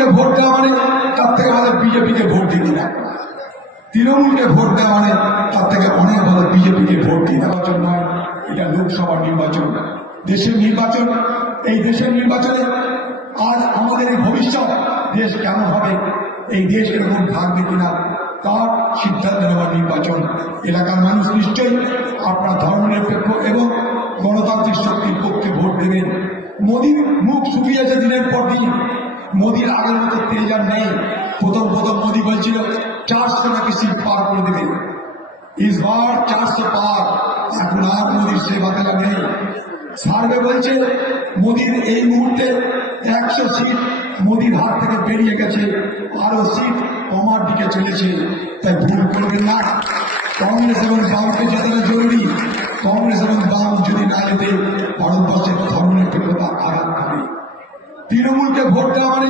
তৃণমূলকে ভোট দেওয়া মানে তার থেকে আমাদের বিজেপিকে ভোট দিতে না, তৃণমূলকে ভোট দেওয়া মানে তার থেকে অনেক ভালো বিজেপিকে ভোট দিয়ে নির্বাচন নয়, এটা লোকসভা নির্বাচন, দেশের নির্বাচন। এই দেশের নির্বাচনে আজ আমাদের এই ভবিষ্যৎ দেশ কেমন হবে, এই দেশ এরকম থাকবে কিনা তার সিদ্ধান্ত নেওয়ার নির্বাচন। এলাকার মানুষ নিশ্চয়ই আপনার ধর্মনিরপেক্ষ এবং গণতান্ত্রিক শক্তির পক্ষে ভোট দেবেন। মোদীর মুখ শুকিয়েছে দিনের পর দিন, মোদীর আগের মতো তেজ আর নেই। প্রথম মোদী বলছিল 400 নাকি সিট পার করে দেবে, ইসবার 400 পার। এখন আর মোদীর সে বাতিলা নেই। সার্ভে বলছে মোদীর এই মুহূর্তে 100 সিট মোদীর হাত থেকে বেরিয়ে গেছে, আরো সিট কমার দিকে চলেছে। তাই ভুল করবেন না, কংগ্রেস এবং বামকে জেতানো জরুরি। কংগ্রেস এবং বাম যদি না যেতে ভারতবর্ষের ধর্মনিরপেক্ষতা আঘাত খাবে। তৃণমূলকে ভোট দেওয়া মানে